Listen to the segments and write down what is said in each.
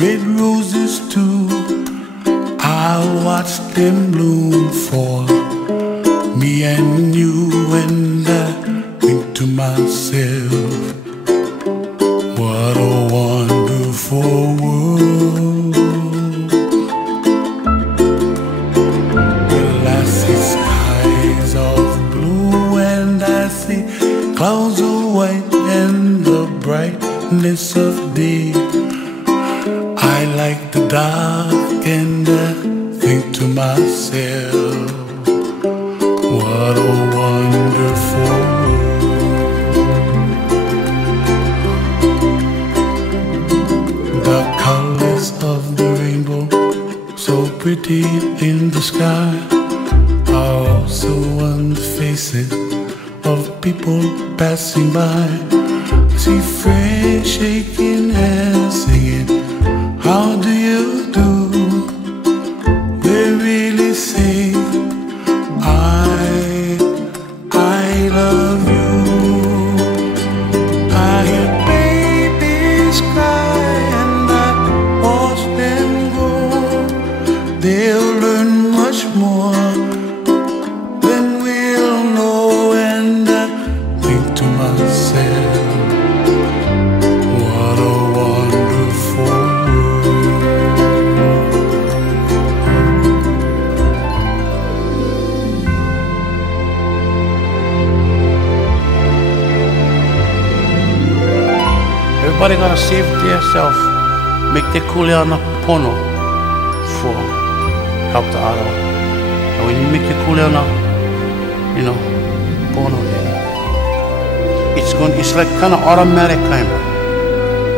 red roses too. I watched them bloom for me and you, and I think to myself, what a wonderful world. Well, I see skies of blue and I see clouds of white and the brightness of day. I like the dark and I think to myself, what a wonderful world. The colors of the rainbow, so pretty in the sky, are also on the faces of people passing by. I see friends shaking hands, singing, how do you do? They really say, I love you. I hear babies cry and I watch them grow. They'll learn much more than we'll know, and I think to myself, what a wonderful world. Everybody gotta save themselves, make their kuleana pono for help the other. And when you make your kuleana, pono, it's like kind of automatic kind of.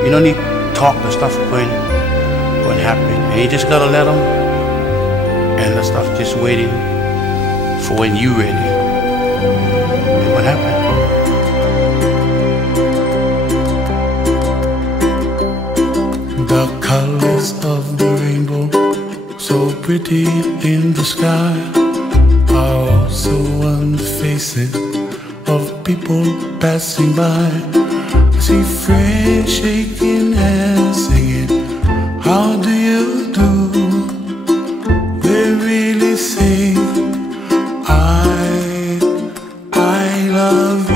You don't need to talk, the stuff going happen. And you just gotta let them, and the stuff just waiting for when you ready. And what happened? The colors of the rainbow, so pretty in the sky, are also on the faces of people passing by. I see friends shaking hands, singing, how do you do? They really say, I love you.